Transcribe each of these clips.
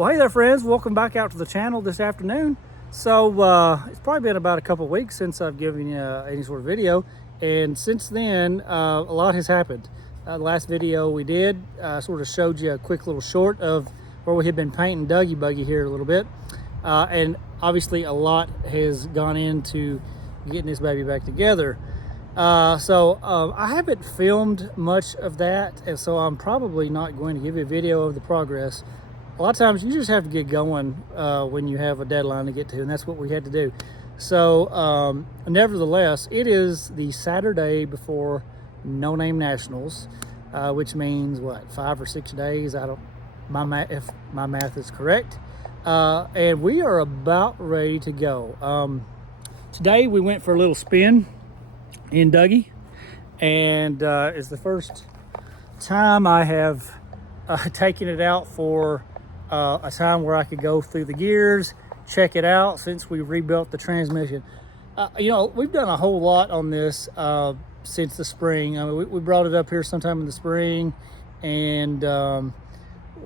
Well, hey there friends, welcome back out to the channel this afternoon. So it's probably been about a couple of weeks since I've given you any sort of video, and since then a lot has happened. The last video we did sort of showed you a quick little short of where we had been painting Dougie Buggy here a little bit, and obviously a lot has gone into getting this baby back together. So I haven't filmed much of that, and so I'm probably not going to give you a video of the progress. A lot of times you just have to get going when you have a deadline to get to, and that's what we had to do. So nevertheless, it is the Saturday before NoNameNationals, which means what, 5 or 6 days? If my math is correct. And we are about ready to go. Today we went for a little spin in Dougie, and it's the first time I have taken it out for a time where I could go through the gears, check it out, since we rebuilt the transmission. You know, we've done a whole lot on this since the spring. I mean, we brought it up here sometime in the spring, and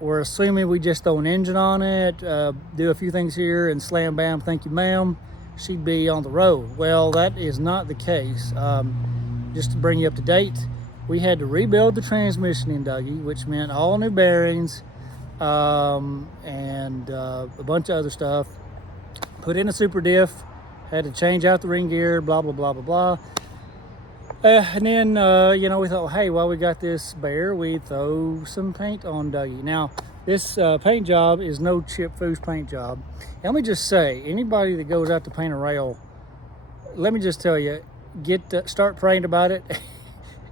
we're assuming we just throw an engine on it, do a few things here, and slam bam, thank you ma'am, she'd be on the road. Well, that is not the case. Just to bring you up to date, we had to rebuild the transmission in Dougie, which meant all new bearings, and a bunch of other stuff. Put in a super diff, had to change out the ring gear, blah blah blah blah blah. And then you know, we thought, hey, while we got this bear, we throw some paint on Dougie. Now this paint job is no chip foos paint job. And let me just say, anybody that goes out to paint a rail, let me just tell you, start praying about it.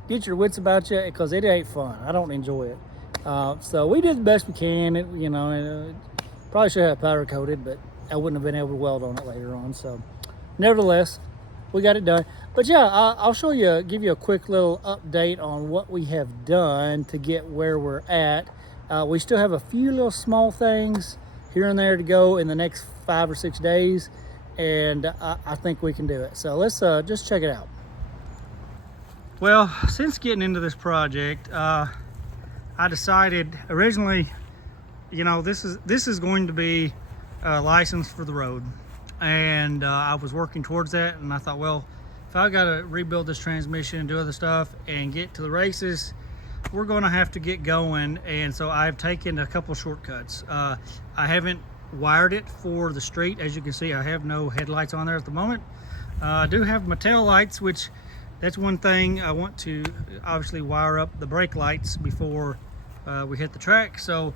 Get your wits about you, because it ain't fun. I don't enjoy it. So we did the best we can. You know, probably should have powder coated, but I wouldn't have been able to weld on it later on. So nevertheless, we got it done. But yeah, I'll show you, give you a quick little update on what we have done to get where we're at. We still have a few little small things here and there to go in the next 5 or 6 days, and I think we can do it. So let's just check it out. Well, since getting into this project, I decided originally, you know, this is going to be a license for the road, and I was working towards that, and I thought, well, if I got to rebuild this transmission and do other stuff and get to the races, we're going to have to get going. And so I've taken a couple shortcuts. I haven't wired it for the street. As you can see, I have no headlights on there at the moment. I do have my tail lights, which that's one thing I want to obviously wire up the brake lights before we hit the track. So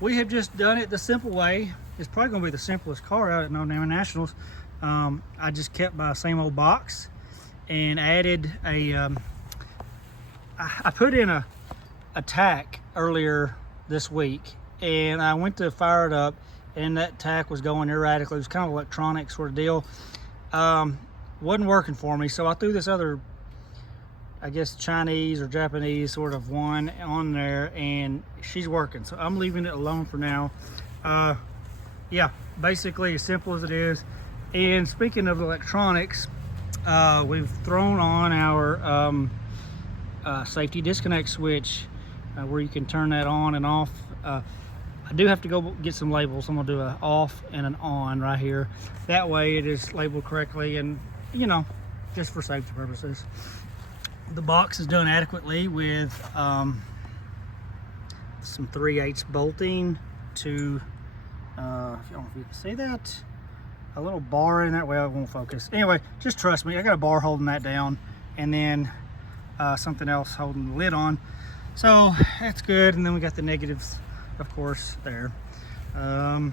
we have just done it the simple way. It's probably going to be the simplest car out at NoNameNationals. I just kept my same old box and added a I put in a tack earlier this week, and I went to fire it up, and that tack was going erratically. It was kind of electronic sort of deal. Wasn't working for me, so I threw this other, I guess, Chinese or Japanese sort of one on there, and she's working. So I'm leaving it alone for now. Yeah, basically as simple as it is. And speaking of electronics, we've thrown on our safety disconnect switch, where you can turn that on and off. I do have to go get some labels. I'm gonna do an off and an on right here. That way it is labeled correctly, and you know, just for safety purposes. The box is done adequately with some 3/8 bolting to, I don't know if you can see that, a little bar in that way. I won't focus. Anyway, just trust me, I got a bar holding that down, and then something else holding the lid on. So that's good. And then we got the negatives, of course, there. I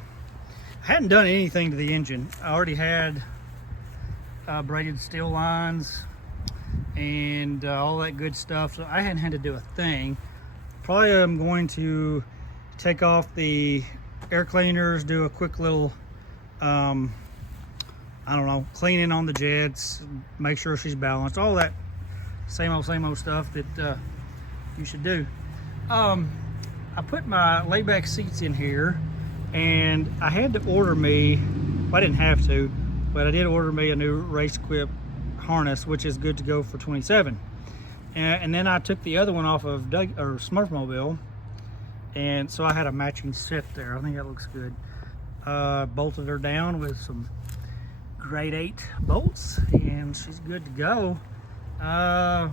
hadn't done anything to the engine. I already had braided steel lines and all that good stuff, so I hadn't had to do a thing. Probably I'm going to take off the air cleaners, do a quick little I don't know, cleaning on the jets, make sure she's balanced, all that same old stuff that you should do. I put my layback seats in here, and I had to order me, well, I didn't have to, but I did order me a new race equip harness, which is good to go for 27. And then I took the other one off of Smurfmobile, And so I had a matching set there. I think that looks good. Bolted her down with some grade 8 bolts, and she's good to go. What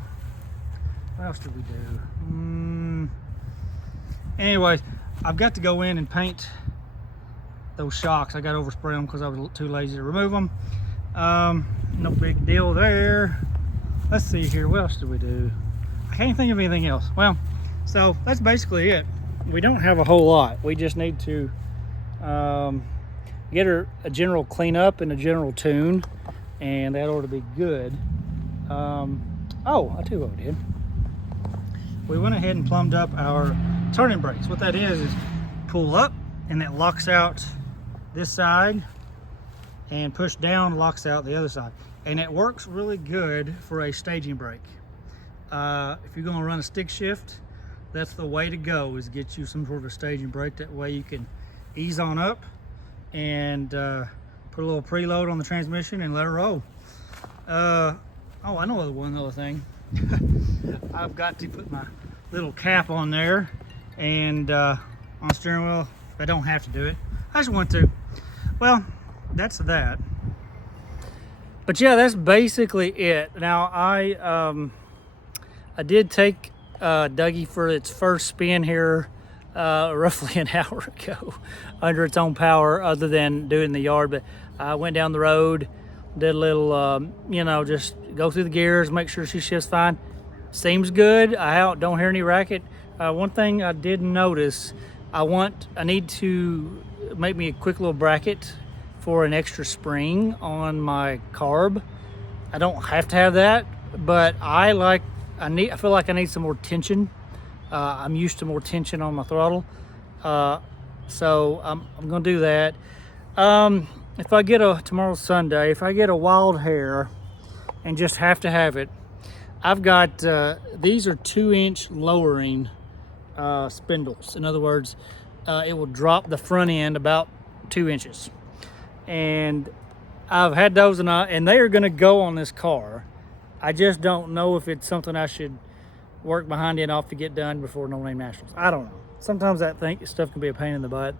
else did we do? Anyways, I've got to go in and paint those shocks. I got to overspray them because I was too lazy to remove them. No big deal there. Let's see here, what else did we do? I can't think of anything else. Well, so that's basically it. We don't have a whole lot. We just need to get her a general cleanup and a general tune, and that ought to be good. Oh, I tell you what we did. We went ahead and plumbed up our turning brakes. What that is pull up and it locks out this side, and push down locks out the other side. And it works really good for a staging brake. If you're gonna run a stick shift, that's the way to go, is get you some sort of a staging brake. That way you can ease on up and put a little preload on the transmission and let her roll. Oh, I know one other thing. I've got to put my little cap on there and on the steering wheel. I don't have to do it. I just want to. Well, that's that. But yeah, that's basically it. Now I did take Dougie for its first spin here roughly an hour ago under its own power, other than doing the yard. But I went down the road, did a little, you know, just go through the gears, make sure she shifts fine. Seems good. I don't hear any racket. One thing I did notice, I need to make me a quick little bracket for an extra spring on my carb. I don't have to have that, but I feel like I need some more tension. I'm used to more tension on my throttle, so I'm gonna do that. If I get tomorrow's Sunday, if I get a wild hair and just have to have it, I've got these are 2-inch lowering spindles. In other words, it will drop the front end about 2 inches, and I've had those, and they are going to go on this car. I just don't know if it's something I should work behind it off to get done before NoNameNationals. I don't know. Sometimes that stuff can be a pain in the butt.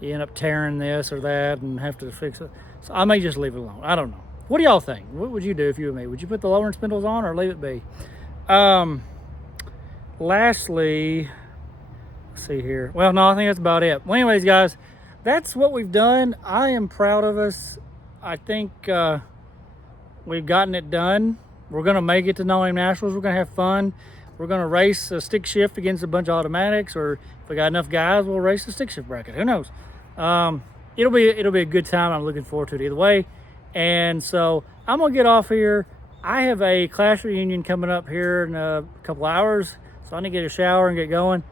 You end up tearing this or that and have to fix it. So I may just leave it alone. I don't know. What do y'all think? What would you do if you were me? Would you put the lowering spindles on or leave it be? Lastly, let's see here. Well, no, I think that's about it. Well, anyways, guys, that's what we've done. I am proud of us. I think we've gotten it done. We're going to make it to NoNameNationals. We're going to have fun. We're going to race a stick shift against a bunch of automatics, or if we got enough guys, we'll race the stick shift bracket. Who knows? It'll be a good time. I'm looking forward to it either way. And so I'm going to get off here. I have a class reunion coming up here in a couple hours, so I need to get a shower and get going.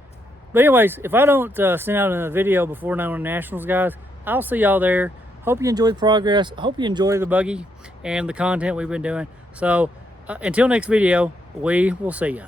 But anyways, if I don't send out a video before NoNameNationals, guys, I'll see y'all there. Hope you enjoy the progress. Hope you enjoy the buggy and the content we've been doing. So until next video, we will see ya.